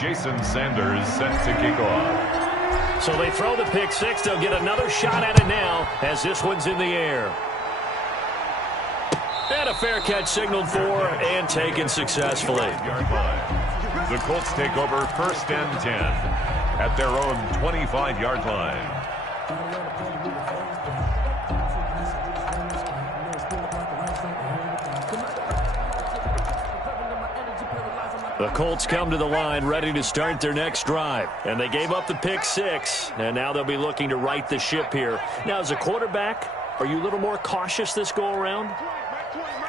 Jason Sanders set to kick off. So they throw the pick six. They'll get another shot at it now as this one's in the air. And a fair catch signaled for and taken successfully. The Colts take over 1st and 10 at their own 25-yard line. The Colts come to the line ready to start their next drive. And they gave up the pick six. And now they'll be looking to right the ship here. Now, as a quarterback, are you a little more cautious this go-around?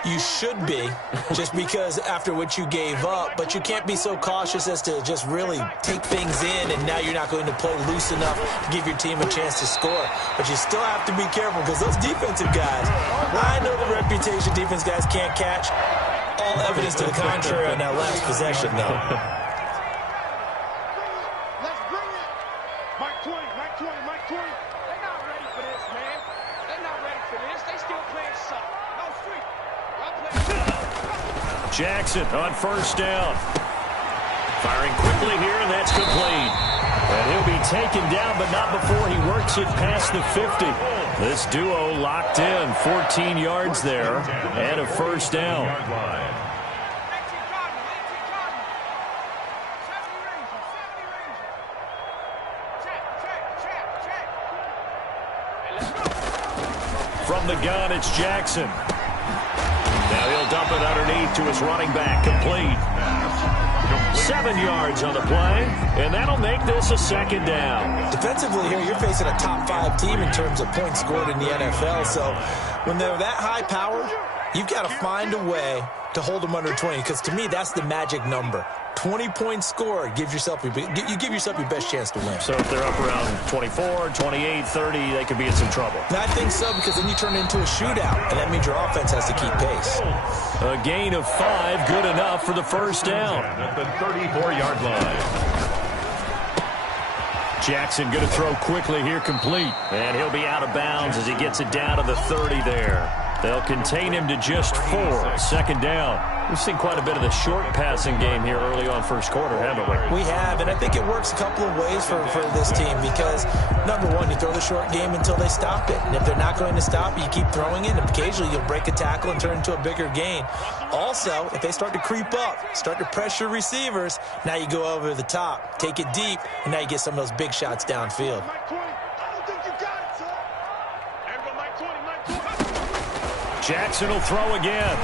You should be, just because after what you gave up. But you can't be so cautious as to just really take things in, and now you're not going to play loose enough to give your team a chance to score. But you still have to be careful because those defensive guys, I know the reputation defense guys can't catch. All evidence to the contrary on that last possession, though. Let's bring it. Mike 20. They're not ready for this, man. They're not ready for this. They still playing suck. No street. Jackson on 1st down. Firing quickly here, and that's complete. And he'll be taken down, but not before he works it past the 50. This duo locked in, 14 yards there, and a 1st down. From the gun, it's Jackson. Now he'll dump it underneath to his running back, complete. 7 yards on the play, and that'll make this a 2nd down. Defensively here, you're facing a top 5 team in terms of points scored in the NFL. So when they're that high powered, you've got to find a way to hold them under 20, because to me, that's the magic number. 20 points scored, you give yourself your best chance to win. So if they're up around 24, 28, 30, they could be in some trouble. And I think so, because then you turn it into a shootout, and that means your offense has to keep pace. A gain of 5, good enough for the 1st down. At the 34-yard line. Jackson going to throw quickly here, complete. And he'll be out of bounds as he gets it down to the 30 there. They'll contain him to just 4, 2nd down. We've seen quite a bit of the short passing game here early on 1st quarter, haven't we? We have, and I think it works a couple of ways for this team because, number one, you throw the short game until they stop it. And if they're not going to stop it, you keep throwing it, and occasionally you'll break a tackle and turn into a bigger gain. Also, if they start to creep up, start to pressure receivers, now you go over the top, take it deep, and now you get some of those big shots downfield. Jackson will throw again.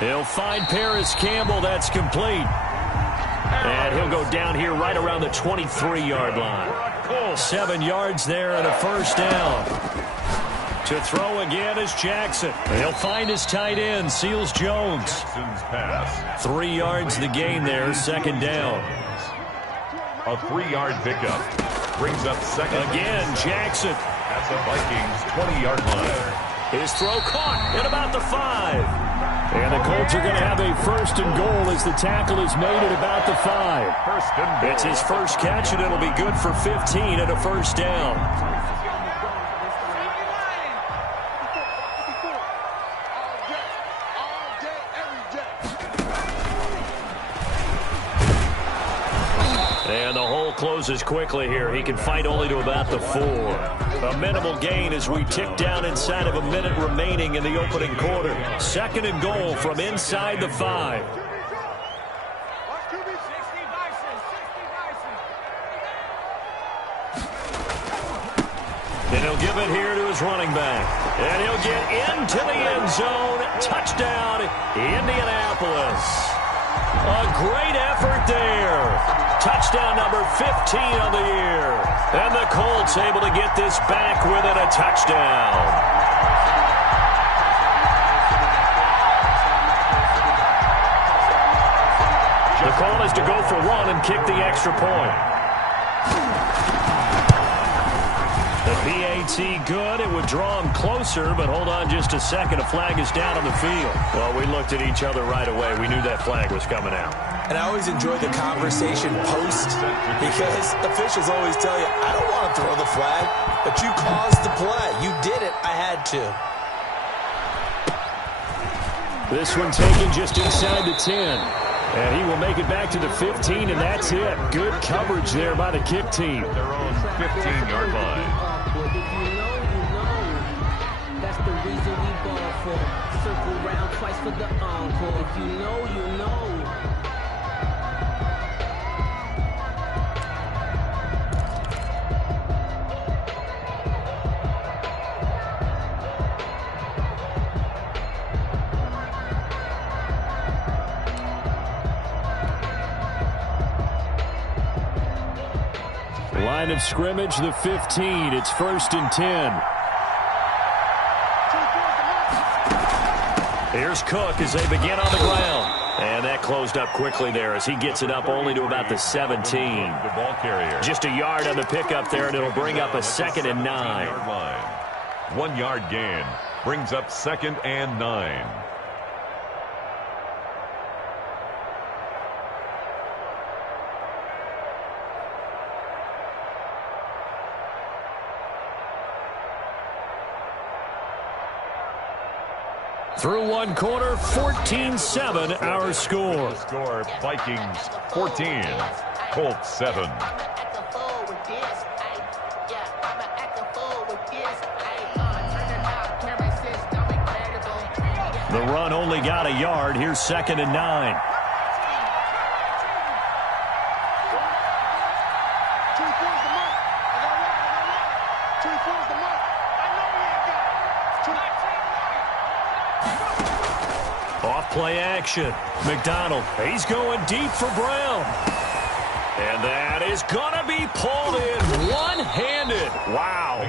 He'll find Paris Campbell. That's complete. And he'll go down here right around the 23-yard line. 7 yards there and a 1st down. To throw again is Jackson. He'll find his tight end, Seals Jones. 3 yards the gain there, 2nd down. A 3-yard pickup brings up 2nd. Again, Jackson. At the Vikings' 20-yard line. His throw caught at about the 5. And the Colts are going to have a 1st and goal as the tackle is made at about the 5. First and goal. It's his first catch, and it'll be good for 15 and a 1st down. And the hole closes quickly here. He can fight only to about the 4. A minimal gain as we tick down inside of a minute remaining in the opening quarter. 2nd and goal from inside the 5. And he'll give it here to his running back. And he'll get into the end zone. Touchdown, Indianapolis. A great effort there. Touchdown number 15 on the year. And the Colts able to get this back within a touchdown. The call is to go for 1 and kick the extra point. The PAT good. It would draw him closer, but hold on just a second. A flag is down on the field. Well, we looked at each other right away. We knew that flag was coming out. And I always enjoy the conversation post because officials always tell you, I don't want to throw the flag, but you caused the play. You did it. I had to. This one taken just inside the 10. And he will make it back to the 15, and that's it. Good coverage there by the kick team. At their own 15-yard line. If you know, you know. That's the reason we ball for. Circle round twice for the encore. If you know, you know. Line of scrimmage, the 15. It's 1st and 10. Here's Cook as they begin on the ground. And that closed up quickly there as he gets it up only to about the 17. The ball carrier. Just a yard on the pickup there, and it'll bring up a 2nd and 9. 1 yard gain brings up 2nd and 9. Through one quarter, 14-7 our score. The score, Vikings 14, Colts 7. The run only got a yard. Here's 2nd and 9. Play action. McDonald, he's going deep for Brown. And that is going to be pulled in one-handed. Wow.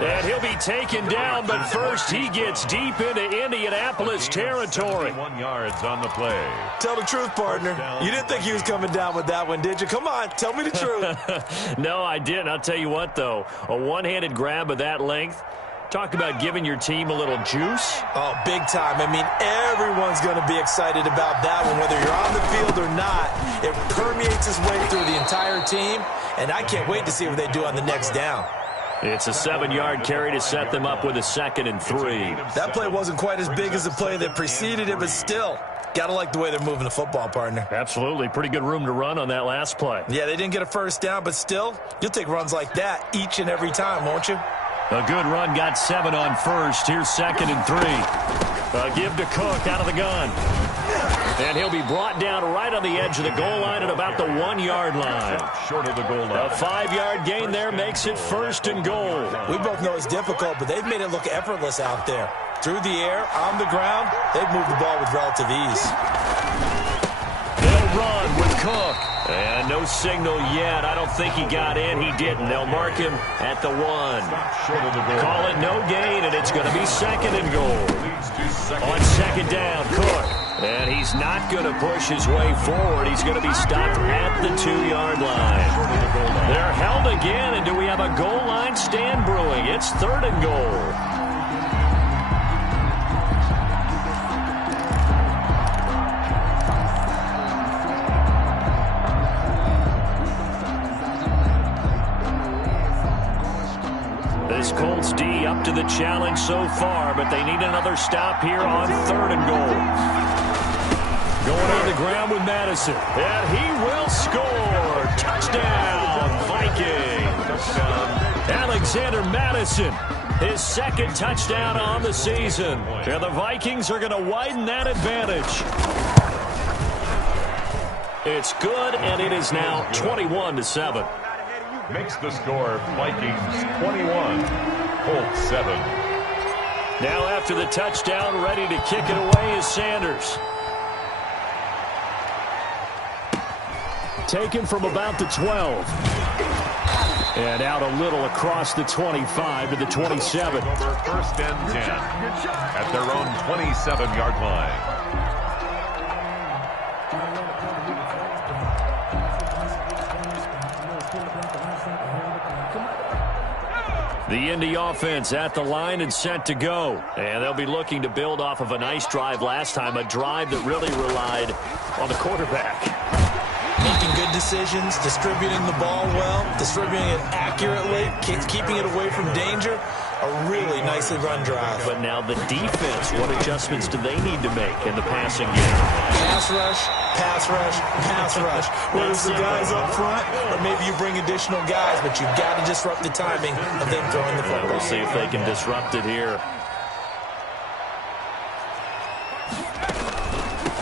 And he'll be taken down, but first he gets deep into Indianapolis territory. 1 yards on the play. Tell the truth, partner. You didn't think he was coming down with that one, did you? Come on, tell me the truth. No, I didn't. I'll tell you what, though. A one-handed grab of that length. Talk about giving your team a little juice. Oh, big time. I mean, everyone's going to be excited about that one, whether you're on the field or not. It permeates its way through the entire team, and I can't wait to see what they do on the next down. It's a 7-yard carry to set them up with a 2nd and 3. That play wasn't quite as big as the play that preceded it, but still, got to like the way they're moving the football, partner. Absolutely. Pretty good room to run on that last play. Yeah, they didn't get a first down, but still, you'll take runs like that each and every time, won't you? A good run, got 7 on first. Here's 2nd and 3. A give to Cook out of the gun. And he'll be brought down right on the edge of the goal line at about the 1-yard line. Short of the goal line. A 5-yard gain there makes it 1st and goal. We both know it's difficult, but they've made it look effortless out there. Through the air, on the ground, they've moved the ball with relative ease. They'll run with Cook. And no signal yet. I don't think he got in. He didn't. They'll mark him at the 1. Call it no gain, and it's going to be 2nd and goal. On 2nd down, Cook. And he's not going to push his way forward. He's going to be stopped at the 2-yard line. They're held again, and do we have a goal line stand brewing? It's 3rd and goal. This Colts D up to the challenge so far, but they need another stop here on 3rd and goal. Going on the ground with Madison, and he will score. Touchdown, Vikings. Alexander Madison, his 2nd touchdown on the season. And the Vikings are going to widen that advantage. It's good, and it is now 21-7. Makes the score Vikings 21, Colts 7. Now after the touchdown, ready to kick it away is Sanders. Taken from about the 12. And out a little across the 25 to the 27. 1st and 10 at their own 27-yard line. The Indy offense at the line and set to go. And they'll be looking to build off of a nice drive last time, a drive that really relied on the quarterback. Making good decisions, distributing the ball well, distributing it accurately, keeping it away from danger. a really nicely run drive. But now the defense, what adjustments do they need to make in the passing game? Pass rush, pass rush, pass rush. Whether it's the guys up front or maybe you bring additional guys, but you've got to disrupt the timing of them throwing the football. We'll see if they can disrupt it here.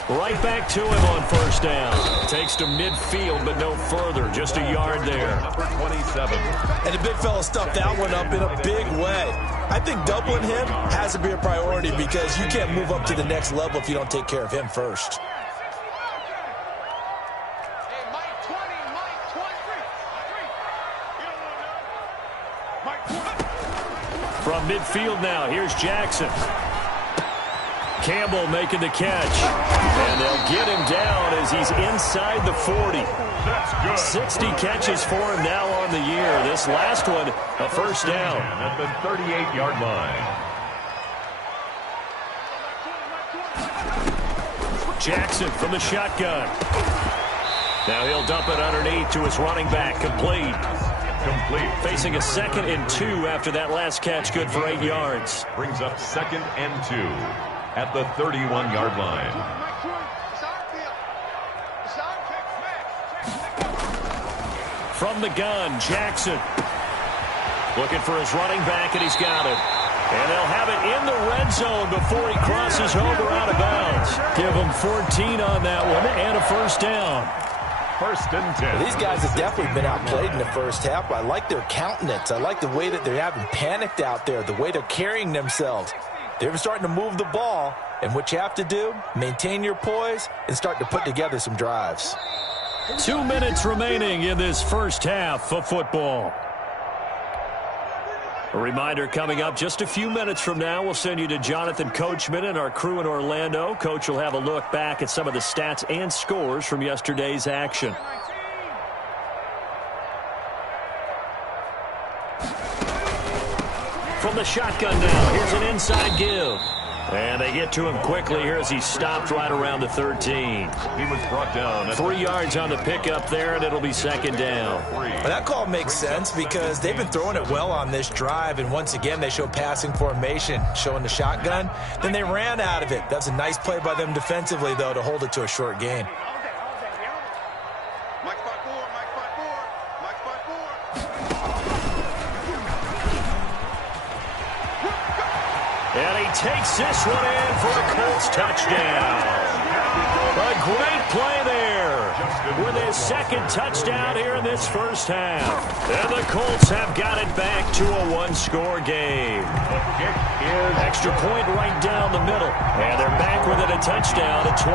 Right back to him on first down. Takes to midfield, but no further. Just a yard there. Number 27. And the big fella stuffed that one up in a big way. I think doubling him has to be a priority because you can't move up to the next level if you don't take care of him first. Hey, Mike 20, Mike 23. From midfield now, here's Jackson. Campbell making the catch. And they'll get him down as he's inside the 40. That's good. 60 catches for him now on the year. This last one, a first down. At the 38-yard line. Jackson from the shotgun. Now he'll dump it underneath to his running back. Complete. Facing a 2nd and 2 after that last catch, good for 8 yards. Brings up 2nd and 2 at the 31-yard line. From the gun, Jackson. Looking for his running back, and he's got it. And they'll have it in the red zone before he crosses over out of bounds. Give him 14 on that one and a first down. 1st and 10. Well, these guys have definitely been outplayed in the first half. I like their countenance. I like the way that they're having panicked out there, the way they're carrying themselves. They're starting to move the ball, and what you have to do, maintain your poise and start to put together some drives. 2 minutes remaining in this first half of football. A reminder coming up just a few minutes from now, we'll send you to Jonathan Coachman and our crew in Orlando. Coach will have a look back at some of the stats and scores from yesterday's action. From the shotgun now, here's an inside give. And they get to him quickly here as he stopped right around the 13. He was brought down. 3 yards on the pickup there, and it'll be 2nd down. Well, that call makes sense because they've been throwing it well on this drive, and once again they show passing formation, showing the shotgun. Then they ran out of it. That's a nice play by them defensively, though, to hold it to a short gain. And he takes this one in for a Colts touchdown. A great play there with his 2nd touchdown here in this first half. And the Colts have got it back to a one-score game. Extra point right down the middle. And they're back with it, a touchdown at 21-14. 14.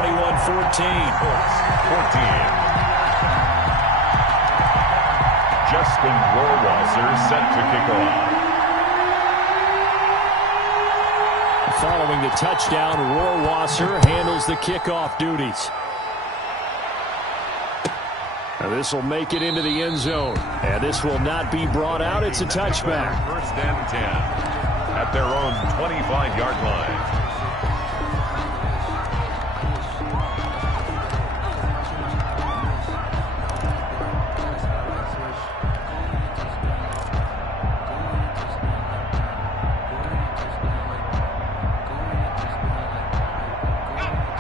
Justin Rohrwasser set to kick off. Following the touchdown, Rohrwasser handles the kickoff duties. Now this will make it into the end zone. And this will not be brought out. It's a touchback. 1st and 10 at their own 25-yard line.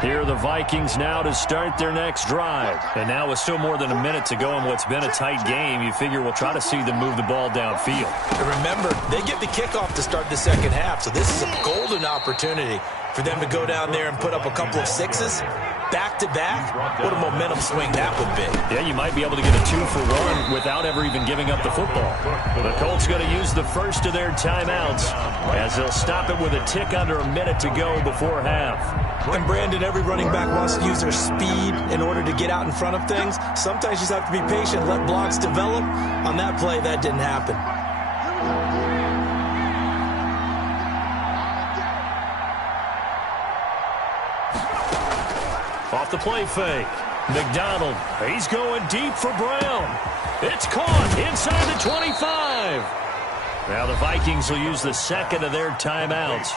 Here are the Vikings now to start their next drive. And now with still more than a minute to go in what's been a tight game, you figure we'll try to see them move the ball downfield. And remember, they get the kickoff to start the second half, so this is a golden opportunity for them to go down there and put up a couple of sixes back-to-back. What a momentum swing that would be. Yeah, you might be able to get a 2-for-1 without ever even giving up the football. The Colts going to use the first of their timeouts as they'll stop it with a tick under a minute to go before half. And Brandon, every running back wants to use their speed in order to get out in front of things. Sometimes you just have to be patient, let blocks develop. On that play, that didn't happen. Off the play fake. McDonald, he's going deep for Brown. It's caught inside the 25. Now the Vikings will use the 2nd of their timeouts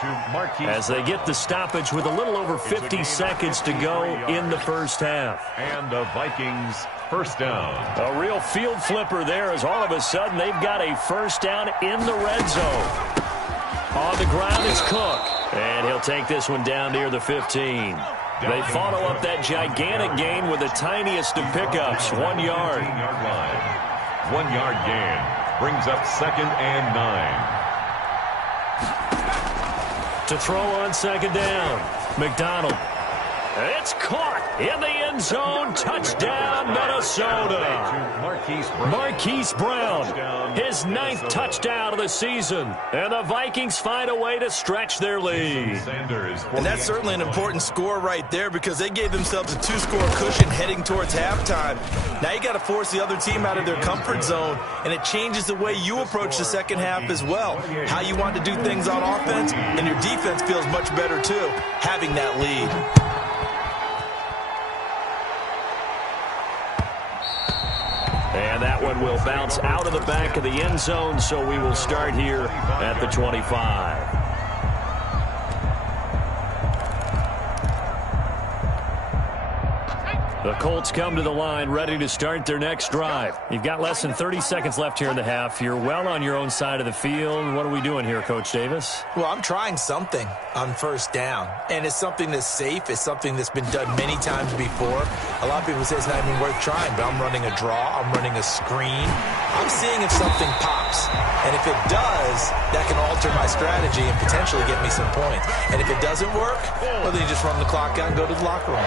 as they get the stoppage with a little over 50 seconds to go in the first half. And the Vikings first down. A real field flipper there as all of a sudden they've got a first down in the red zone. On the ground is Cook. And he'll take this one down near the 15. They follow up that gigantic gain with the tiniest of pickups, 1 yard. 1 yard gain brings up 2nd and 9. To throw on 2nd down, McDonald. It's caught in the end zone. Touchdown, Minnesota. Marquise Brown, his 9th touchdown of the season. And the Vikings find a way to stretch their lead. And that's certainly an important score right there because they gave themselves a 2-score cushion heading towards halftime. Now you got to force the other team out of their comfort zone, and it changes the way you approach the second half as well. How you want to do things on offense, and your defense feels much better too, having that lead. And that one will bounce out of the back of the end zone, so we will start here at the 25. The Colts come to the line ready to start their next drive. You've got less than 30 seconds left here in the half. You're well on your own side of the field. What are we doing here, Coach Davis? Well, I'm trying something on 1st down, and it's something that's safe. It's something that's been done many times before. A lot of people say it's not even worth trying, but I'm running a draw. I'm running a screen. I'm seeing if something pops, and if it does, that can alter my strategy and potentially get me some points. And if it doesn't work, well, then you just run the clock out and go to the locker room.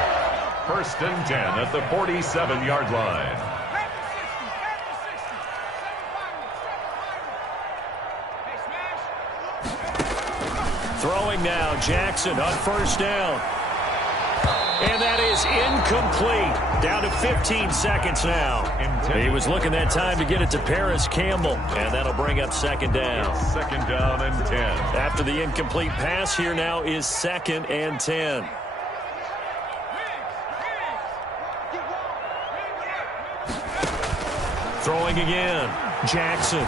1st and 10 at the 47-yard line. Throwing now, Jackson on 1st down. And that is incomplete. Down to 15 seconds now. He was looking that time to get it to Paris Campbell. And that'll bring up 2nd down. 2nd down and 10. After the incomplete pass, here now is 2nd and 10. Throwing again, Jackson.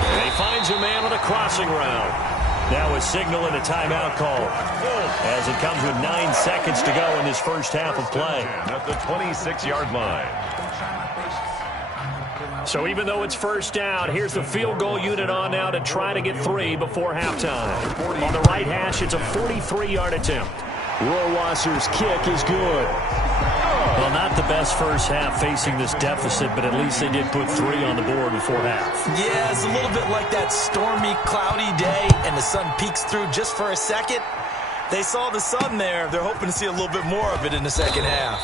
And he finds a man on a crossing route. Now a signal and a timeout call as it comes with 9 seconds to go in this first half of play. At the 26-yard line. So even though it's 1st down, here's the field goal unit on now to try to get 3 before halftime. On the right hash, it's a 43-yard attempt. Rohrwasser's kick is good. Well, not the best first half facing this deficit, but at least they did put 3 on the board before half. Yeah, it's a little bit like that stormy, cloudy day, and the sun peeks through just for a second. They saw the sun there. They're hoping to see a little bit more of it in the second half.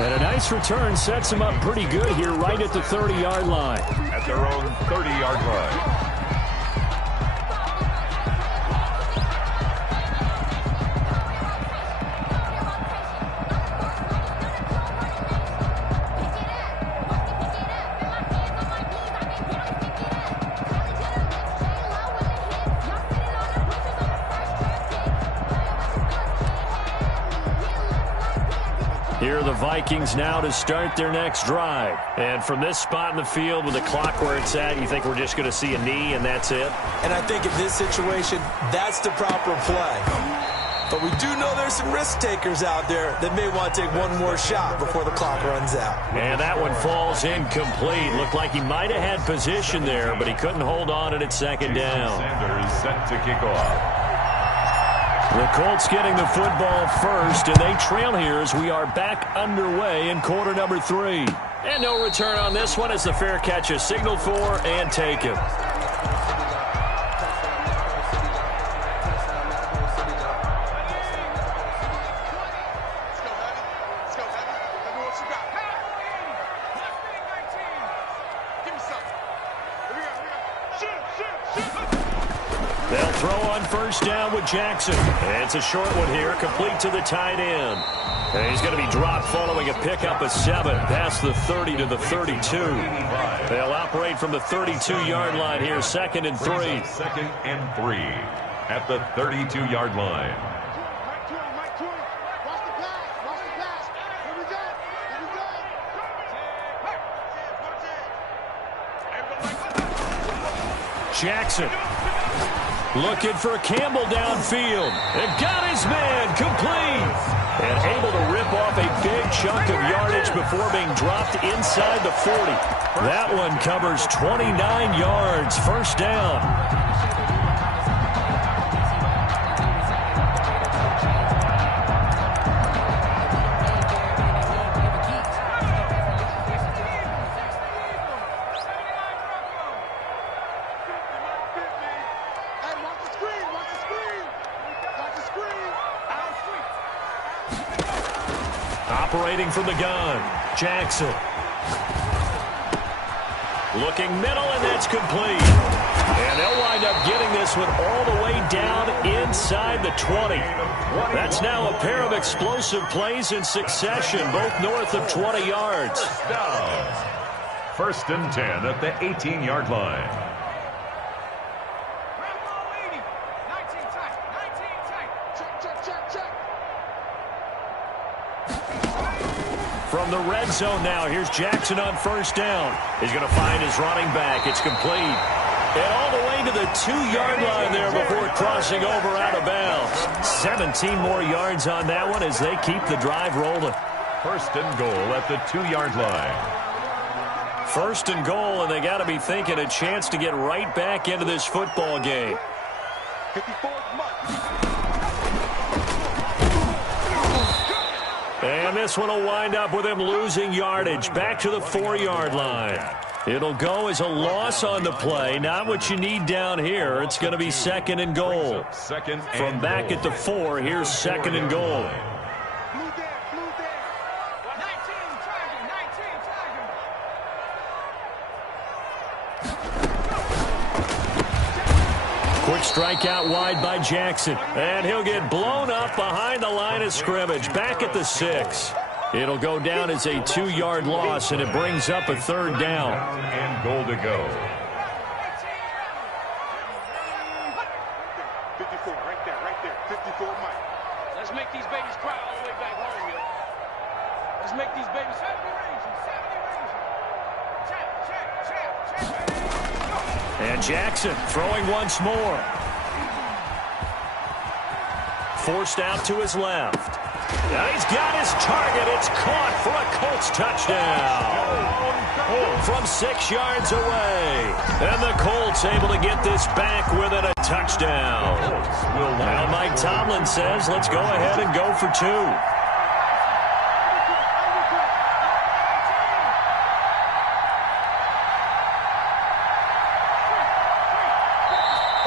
And a nice return sets them up pretty good here right at the 30-yard line. At their own 30-yard line. Here are the Vikings now to start their next drive. And from this spot in the field with the clock where it's at, you think we're just going to see a knee and that's it? And I think in this situation, that's the proper play. But we do know there's some risk takers out there that may want to take one more shot before the clock runs out. And that one falls incomplete. Looked like he might have had position there, but he couldn't hold on at 2nd down. Sanders set to kick off. The Colts getting the football first, and they trail here as we are back underway in quarter number 3. And no return on this one as the fair catch is signaled for and taken. They'll throw on 1st down with Jackson. And it's a short one here, complete to the tight end. And he's going to be dropped following a pickup of 7 past the 30 to the 32. They'll operate from the 32-yard line here, 2nd and 3. 2nd and 3 at the 32-yard line. Jackson looking for Campbell downfield. And got his man complete. And able to rip off a big chunk of yardage before being dropped inside the 40. That one covers 29 yards. 1st down. initiating from the gun. Jackson. Looking middle, and that's complete. And they'll wind up getting this one all the way down inside the 20. That's now a pair of explosive plays in succession, both north of 20 yards. First and 10 at the 18-yard line. From the red zone now, here's Jackson on first down. He's going to find his running back. It's complete. And all the way to the 2-yard line there before crossing over out of bounds. 17 more yards on that one as they keep the drive rolling. First and goal at the 2-yard line. First and goal, and they got to be thinking a chance to get right back into this football game. 54 And this one will wind up with him losing yardage back to the 4-yard line. It'll go as a loss on the play. Not what you need down here. It's going to be second and goal. From back at the 4, here's second and goal. Quick strike out wide by Jackson. And he'll get blown up behind the line of scrimmage. Back at the 6. It'll go down as a 2-yard loss, and it brings up a third down. And goal to go. 54, right there. 54, Mike. Let's make these babies cry all the way back home, yo. Let's make these babies... 70 And Jackson throwing once more. Forced out to his left. Now he's got his target. It's caught for a Colts touchdown. From 6 yards away. And the Colts able to get this back within a touchdown. Now Mike Tomlin says, let's go ahead and go for 2.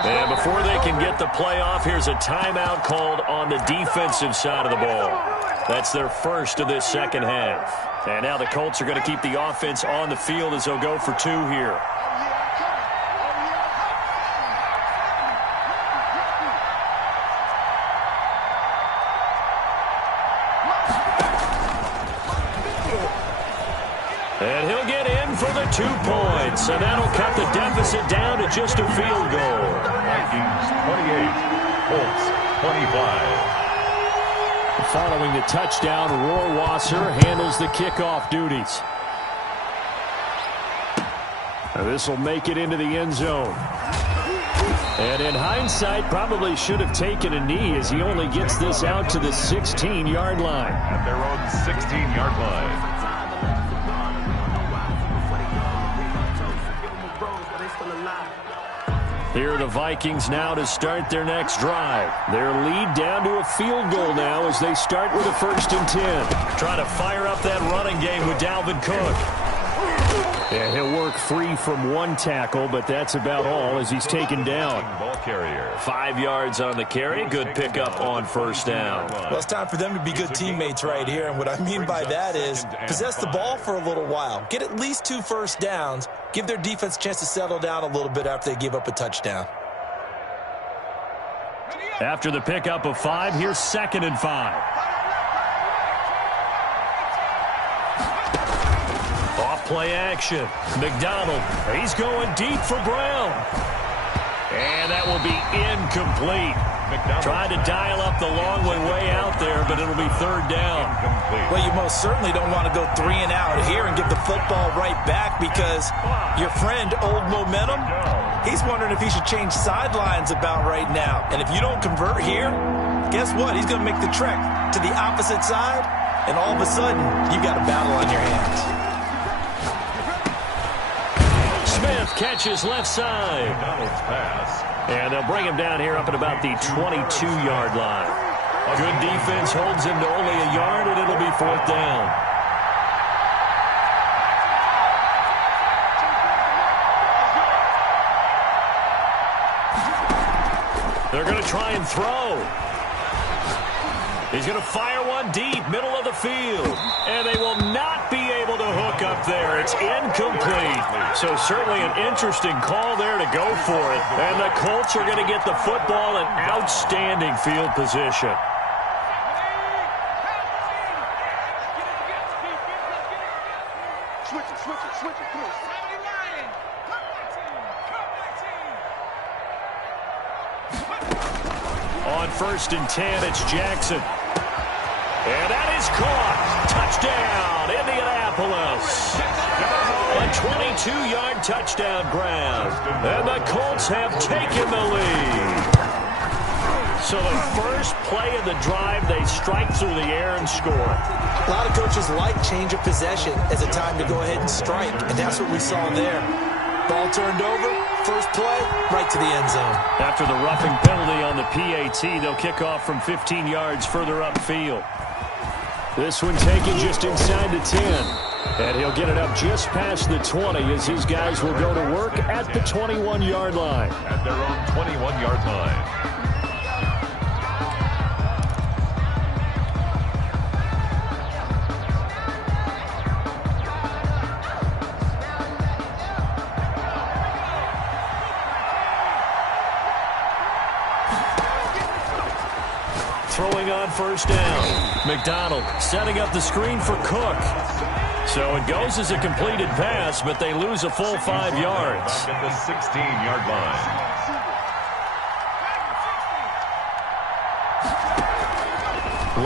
And before they can get the play off, here's a timeout called on the defensive side of the ball. That's their first of this second half. And now the Colts are going to keep the offense on the field as they'll go for 2 here. And he'll get in for the 2 points, and that'll cut the deficit down to just a field goal. Vikings 28, Colts 25. Following the touchdown, Rohrwasser handles the kickoff duties. This will make it into the end zone. And in hindsight, probably should have taken a knee as he only gets this out to the 16-yard line. At their own 16-yard line. Here are the Vikings now to start their next drive. Their lead down to a field goal now as they start with a 1st and 10. Trying to fire up that running game with Dalvin Cook. Yeah, he'll work free from 1 tackle, but that's about all as he's taken down. Ball carrier. 5 yards on the carry. Good pickup on first down. Well, it's time for them to be good teammates right here. And what I mean by that is possess the ball for a little while. Get at least 2 first downs. Give their defense a chance to settle down a little bit after they give up a touchdown. After the pickup of 5, here's 2nd and 5. Off-play action. McDonald, he's going deep for Brown. And that will be incomplete. Tried to dial up the long way out there, but it'll be 3rd down. Well, you most certainly don't want to go 3 and out here and give the football right back because your friend, Old Momentum, he's wondering if he should change sidelines about right now. And if you don't convert here, guess what? He's going to make the trek to the opposite side, and all of a sudden, you've got a battle on your hands. Smith catches left side. McDonald's pass. And they'll bring him down here up at about the 22-yard line. Good defense holds him to only a yard, and it'll be 4th down. They're going to try and throw. He's going to fire one on deep, middle of the field. And they will not be able to hook up there. It's incomplete. So certainly an interesting call there to go for it. And the Colts are going to get the football in outstanding field position. Switch it, come on. On 1st and 10, it's Jackson. And that is caught. Touchdown, Indianapolis. A 22-yard touchdown grab. And the Colts have taken the lead. So the first play of the drive, they strike through the air and score. A lot of coaches like change of possession as a time to go ahead and strike, and that's what we saw there. Ball turned over, first play, right to the end zone. After the roughing penalty on the PAT, they'll kick off from 15 yards further upfield. This one taken just inside the 10. And he'll get it up just past the 20 as his guys will go to work at the 21-yard line. At their own 21-yard line. Throwing on 1st down. McDonald setting up the screen for Cook. So it goes as a completed pass, but they lose a full 5 yards. At the 16-yard line.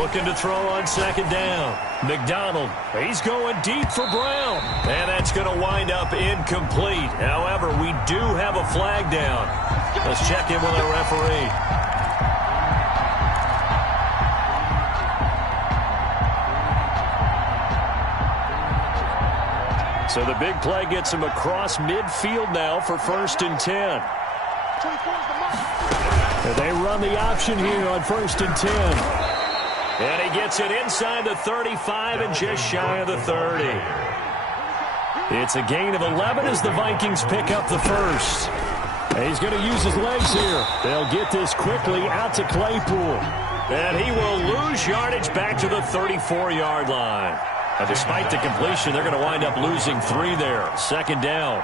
Looking to throw on 2nd down. McDonald, he's going deep for Brown. And that's going to wind up incomplete. However, we do have a flag down. Let's check in with our referee. So the big play gets him across midfield now for 1st and 10. And they run the option here on 1st and 10. And he gets it inside the 35 and just shy of the 30. It's a gain of 11 as the Vikings pick up the first. And he's going to use his legs here. They'll get this quickly out to Claypool. And he will lose yardage back to the 34-yard line. Now, despite the completion, they're going to wind up losing 3 there. 2nd down.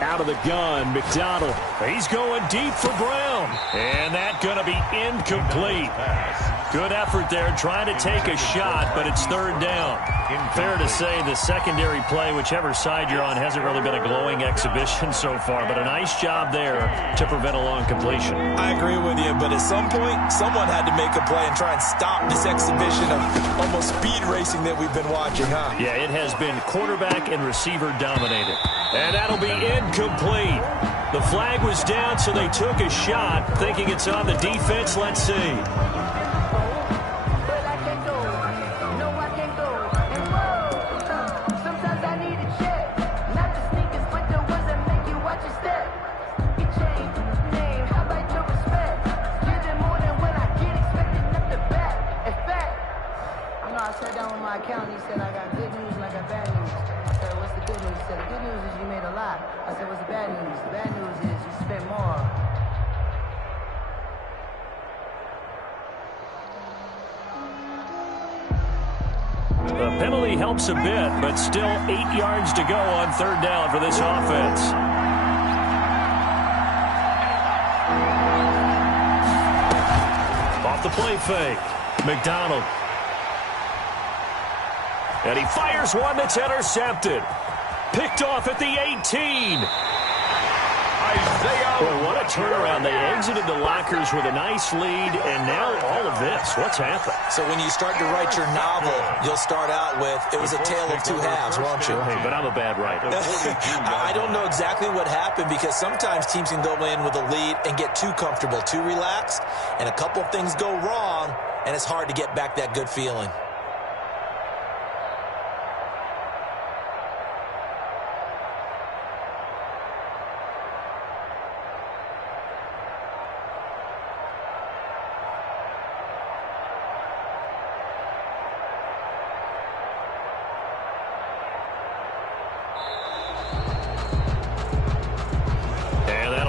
Out of the gun, McDonald. He's going deep for Brown. And that's going to be incomplete. Good effort there, trying to take a shot, but it's 3rd down. Fair to say the secondary play, whichever side you're on, hasn't really been a glowing exhibition so far, but a nice job there to prevent a long completion. I agree with you, but at some point, someone had to make a play and try and stop this exhibition of almost speed racing that we've been watching, huh? Yeah, it has been quarterback and receiver dominated. And that'll be incomplete. The flag was down, so they took a shot, thinking it's on the defense. Let's see. He said, I got good news and I got bad news. I said, what's the good news? He said, the good news is you made a lot. I said, what's the bad news? The bad news is you spent more. The penalty helps a bit, but still 8 yards to go on 3rd down for this offense. Off the play fake. McDonald. And he fires one that's intercepted. Picked off at the 18. Boy, what a turnaround. They exited the lockers with a nice lead, and now all of this. What's happened? So when you start to write your novel, you'll start out with, it was a tale of 2 halves, won't you? Hey, but I'm a bad writer. I don't know exactly what happened, because sometimes teams can go in with a lead and get too comfortable, too relaxed, and a couple things go wrong, and it's hard to get back that good feeling.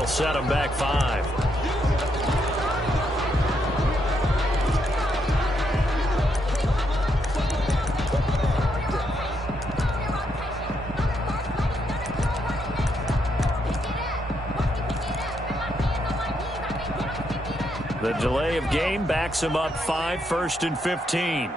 That'll set them back 5. The delay of game backs him up 5, 1st and 15.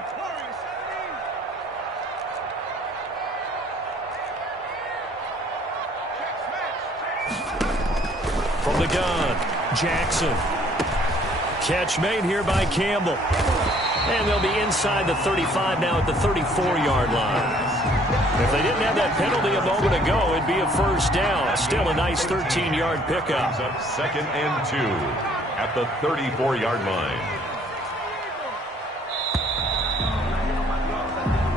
From the gun, Jackson. Catch made here by Campbell. And they'll be inside the 35 now at the 34-yard line. If they didn't have that penalty a moment ago, it'd be a first down. Still a nice 13-yard pickup. Up 2nd and 2 at the 34-yard line.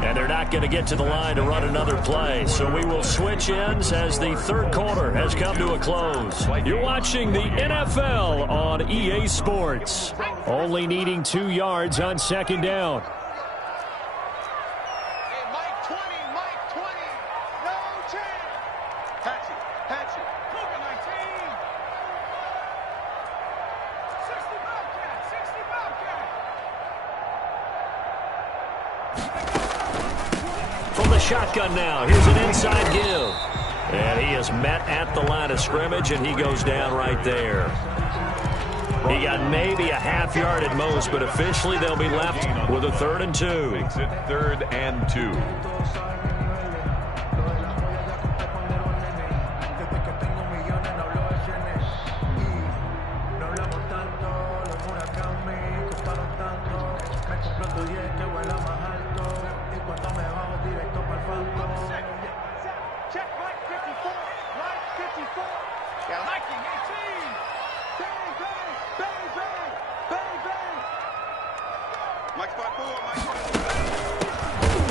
And they're not going to get to the line to run another play. So we will switch ends as the third quarter has come to a close. You're watching the NFL on EA Sports. Only needing 2 yards on 2nd down. Shotgun now. Here's an inside give. And he is met at the line of scrimmage, and he goes down right there. He got maybe a half yard at most, but officially they'll be left with a 3rd and 2. Makes it 3rd and 2.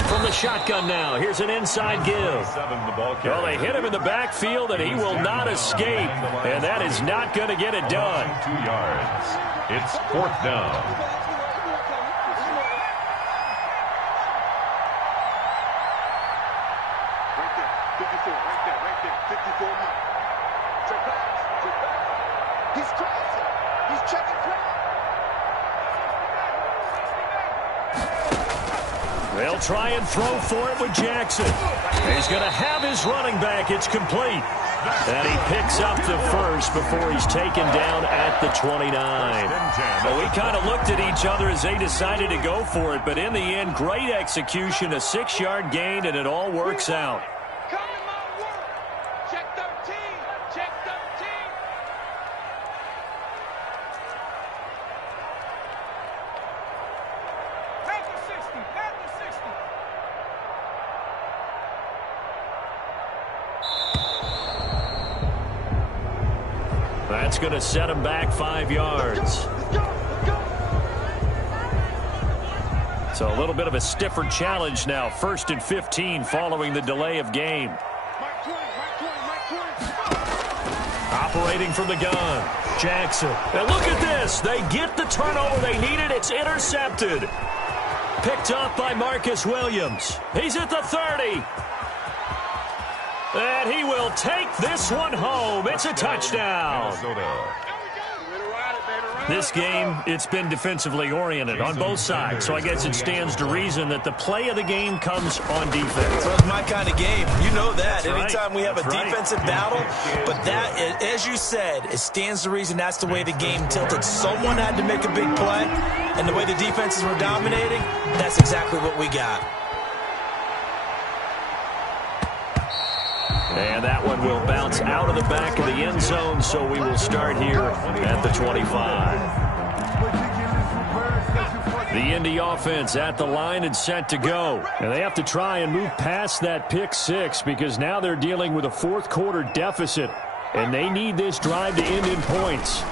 From the shotgun now, here's an inside give. Well, they hit him in the backfield, and he will not escape. And that is not going to get it done. 2 yards. It's 4th down. They'll try and throw for it with Jackson. He's going to have his running back. It's complete. And he picks up the first before he's taken down at the 29. Well, we kind of looked at each other as they decided to go for it, but in the end, great execution, a 6-yard gain, and it all works out. That's going to set him back 5 yards. So a little bit of a stiffer challenge now. 1st and 15 following the delay of game. Operating from the gun, Jackson. And look at this. They get the turnover they needed. It's intercepted. Picked up by Marcus Williams. He's at the 30. And he will take this one home. It's a touchdown. This game, it's been defensively oriented on both sides, so I guess it stands to reason that the play of the game comes on defense. Well, it's my kind of game. You know that. That's anytime right. we have a defensive battle, but that, as you said, it stands to reason that's the way the game tilted. Someone had to make a big play, and the way the defenses were dominating, that's exactly what we got. And that one will bounce out of the back of the end zone, so we will start here at the 25. The Indy offense at the line and set to go. And they have to try and move past that pick 6 because now they're dealing with a 4th quarter deficit, and they need this drive to end in points.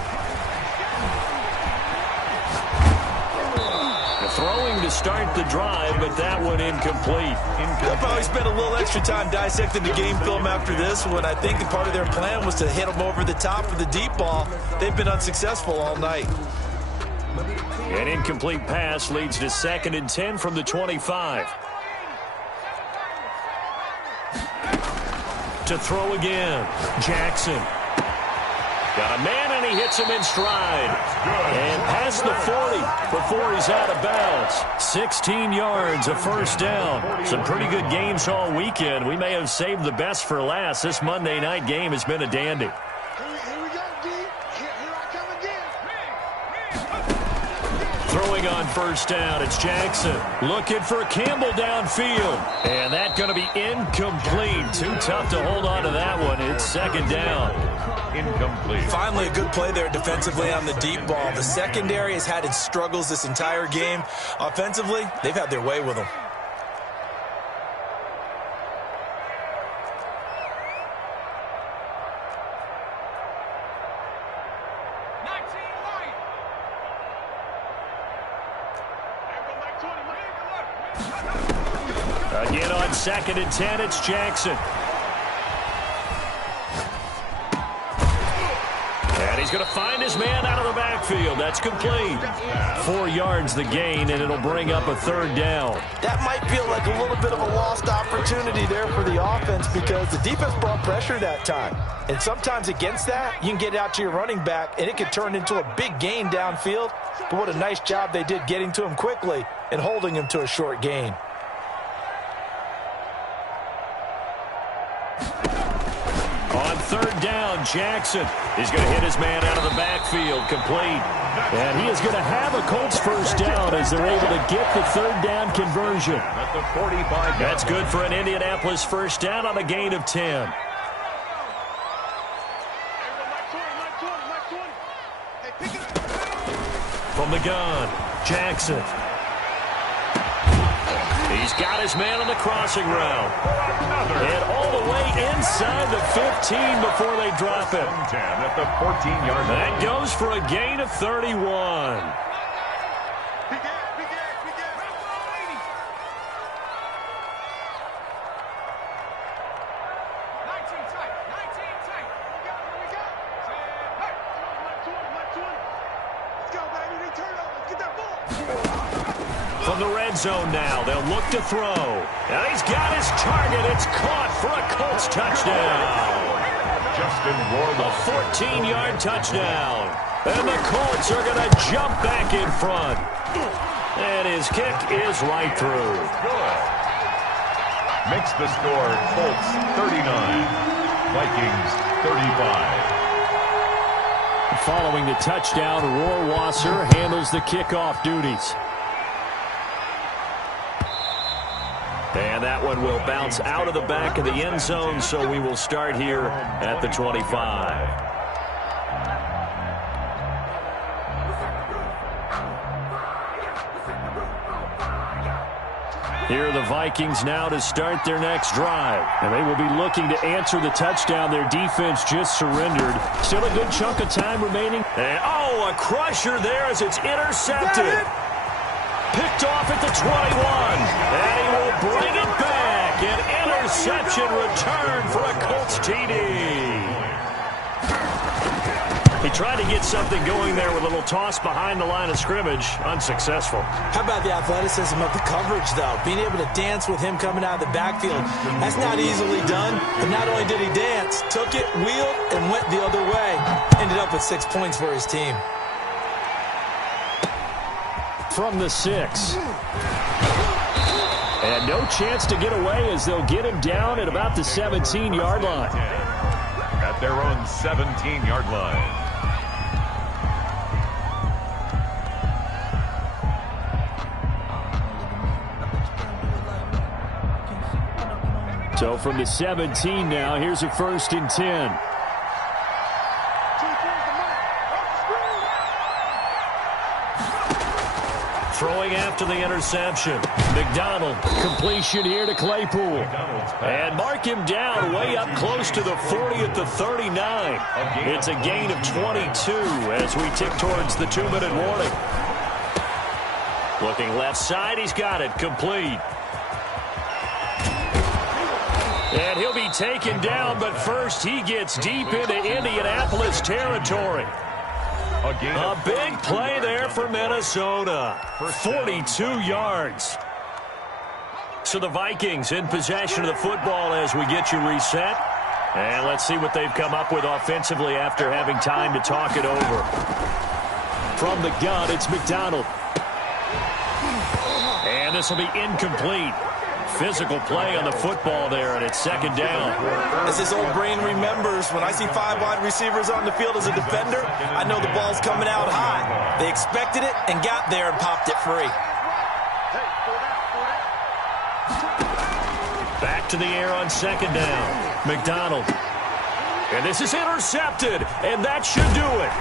Throwing to start the drive, but that one incomplete. They'll probably spend a little extra time dissecting the game film after this one. I think part of their plan was to hit them over the top for the deep ball. They've been unsuccessful all night. An incomplete pass leads to 2nd and 10 from the 25. To throw again, Jackson. Got a man, and he hits him in stride. And past the 40 before he's out of bounds. 16 yards, a first down. Some pretty good games all weekend. We may have saved the best for last. This Monday night game has been a dandy. Here we go, D. Here I come again. Throwing on first down, it's Jackson. Looking for Campbell downfield. And that's going to be incomplete. Too tough to hold on to that one. It's second down. Incomplete. Finally, a good play there defensively on the deep ball. The secondary has had its struggles this entire game. Offensively, they've had their way with them. Again on 2nd and 10, it's Jackson. And he's going to find his man out of the backfield. That's complete. 4 yards the gain, and it'll bring up a third down. That might feel like a little bit of a lost opportunity there for the offense because the defense brought pressure that time. And sometimes against that, you can get out to your running back, and it could turn into a big gain downfield. But what a nice job they did getting to him quickly and holding him to a short gain. On third down, Jackson is going to hit his man out of the backfield, complete. And he is going to have a Colts first down as they're able to get the third down conversion. At the 45. That's good for an Indianapolis first down on a gain of 10. From the gun, Jackson. He's got his man on the crossing route. And all the way inside the 15 before they drop it. 10 at the 14-yard line. That goes for a gain of 31. From the red zone now, they'll look to throw. And he's got his target. It's caught for a Colts touchdown. Justin Ward. A 14-yard touchdown. And the Colts are going to jump back in front. And his kick is right through. Good. Makes the score Colts 39, Vikings 35. Following the touchdown, Rohrwasser handles the kickoff duties. And that one will bounce out of the back of the end zone, so we will start here at the 25. Here are the Vikings now to start their next drive. And they will be looking to answer the touchdown their defense just surrendered. Still a good chunk of time remaining. And, oh, a crusher there as it's intercepted. Picked off at the 21. And he will bring it back. An interception return for a Colts TD. He tried to get something going there with a little toss behind the line of scrimmage. Unsuccessful. How about the athleticism of the coverage, though? Being able to dance with him coming out of the backfield. That's not easily done. But not only did he dance, took it, wheeled, and went the other way. Ended up with 6 points for his team. From the 6. And no chance to get away as they'll get him down at about the 17-yard line. At their own 17-yard line. So from the 17 now, here's a 1st and 10. Throwing after the interception. McDonald, completion here to Claypool. And mark him down way up close to the 40 at the 39. It's a gain of 22 as we tick towards the 2-minute warning. Looking left side, he's got it, complete. And he'll be taken down, but first he gets deep into Indianapolis territory. A big play there for Minnesota. 42 yards. So the Vikings in possession of the football as we get you reset. And let's see what they've come up with offensively after having time to talk it over. From the gun, it's McDonald. And this will be incomplete. Physical play on the football there, and it's second down. As his old brain remembers, when I see 5 wide receivers on the field as a defender, I know the ball's coming out high. They expected it and got there and popped it free. Back to the air on second down. McDonald. And this is intercepted, and that should do it.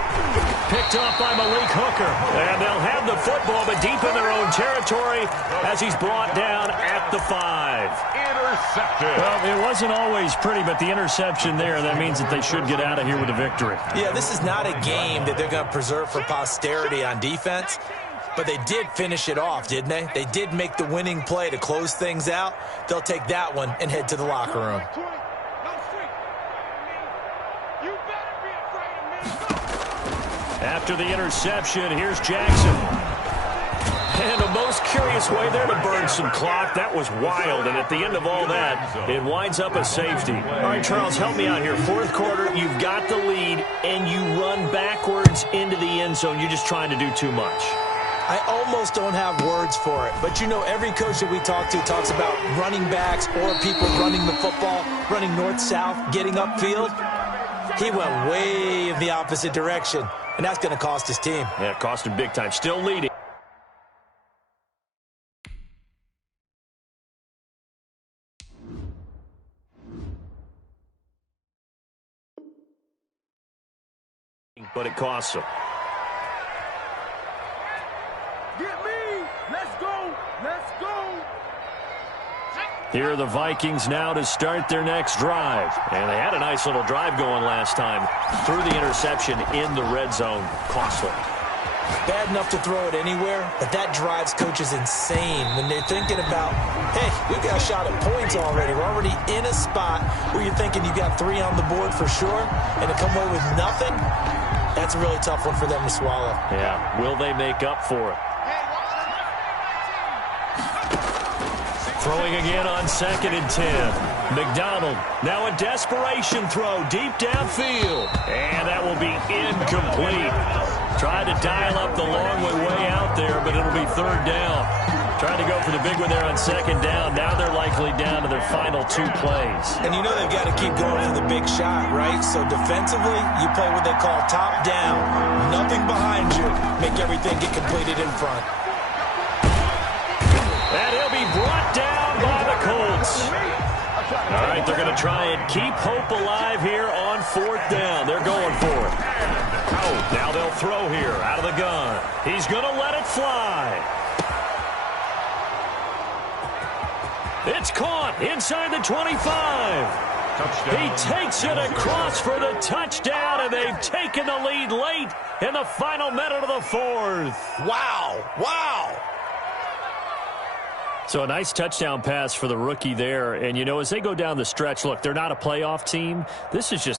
Picked off by Malik Hooker. And they'll have the football, but deep in their own territory as he's brought down at the 5. Intercepted. Well, it wasn't always pretty, but the interception there, that means that they should get out of here with a victory. Yeah, this is not a game that they're going to preserve for posterity on defense. But they did finish it off, didn't they? They did make the winning play to close things out. They'll take that one and head to the locker room. After the interception, here's Jackson. And a most curious way there to burn some clock. That was wild, and at the end of all that, it winds up a safety. All right, Charles, help me out here. Fourth quarter, you've got the lead, and you run backwards into the end zone. You're just trying to do too much. I almost don't have words for it, but you know every coach that we talk to talks about running backs or people running the football, running north-south, getting upfield. He went way in the opposite direction, and that's going to cost his team. Yeah, it cost him big time. Still leading. But it costs him. Get me! Let's go! Let's go! Here are the Vikings now to start their next drive. And they had a nice little drive going last time. Threw the interception in the red zone. Costly. Bad enough to throw it anywhere, but that drives coaches insane when they're thinking about, hey, we've got a shot at points already. We're already in a spot where you're thinking you got 3 on the board for sure, and to come away with nothing, that's a really tough one for them to swallow. Yeah, will they make up for it? Throwing again on 2nd and 10. McDonald, now a desperation throw deep downfield. And that will be incomplete. Tried to dial up the long way out there, but it'll be 3rd down. Trying to go for the big one there on 2nd down. Now they're likely down to their final 2 plays. And you know they've got to keep going for the big shot, right? So defensively, you play what they call top down. Nothing behind you. Make everything get completed in front. And he'll be brought down by the Colts. All right, they're going to try and keep hope alive here on 4th down. They're going for it. Oh, now they'll throw here out of the gun. He's going to let it fly. It's caught inside the 25. Touchdown. He takes it across for the touchdown, and they've taken the lead late in the final minute of the 4th. Wow. Wow. So a nice touchdown pass for the rookie there. And, you know, as they go down the stretch, look, they're not a playoff team. This is just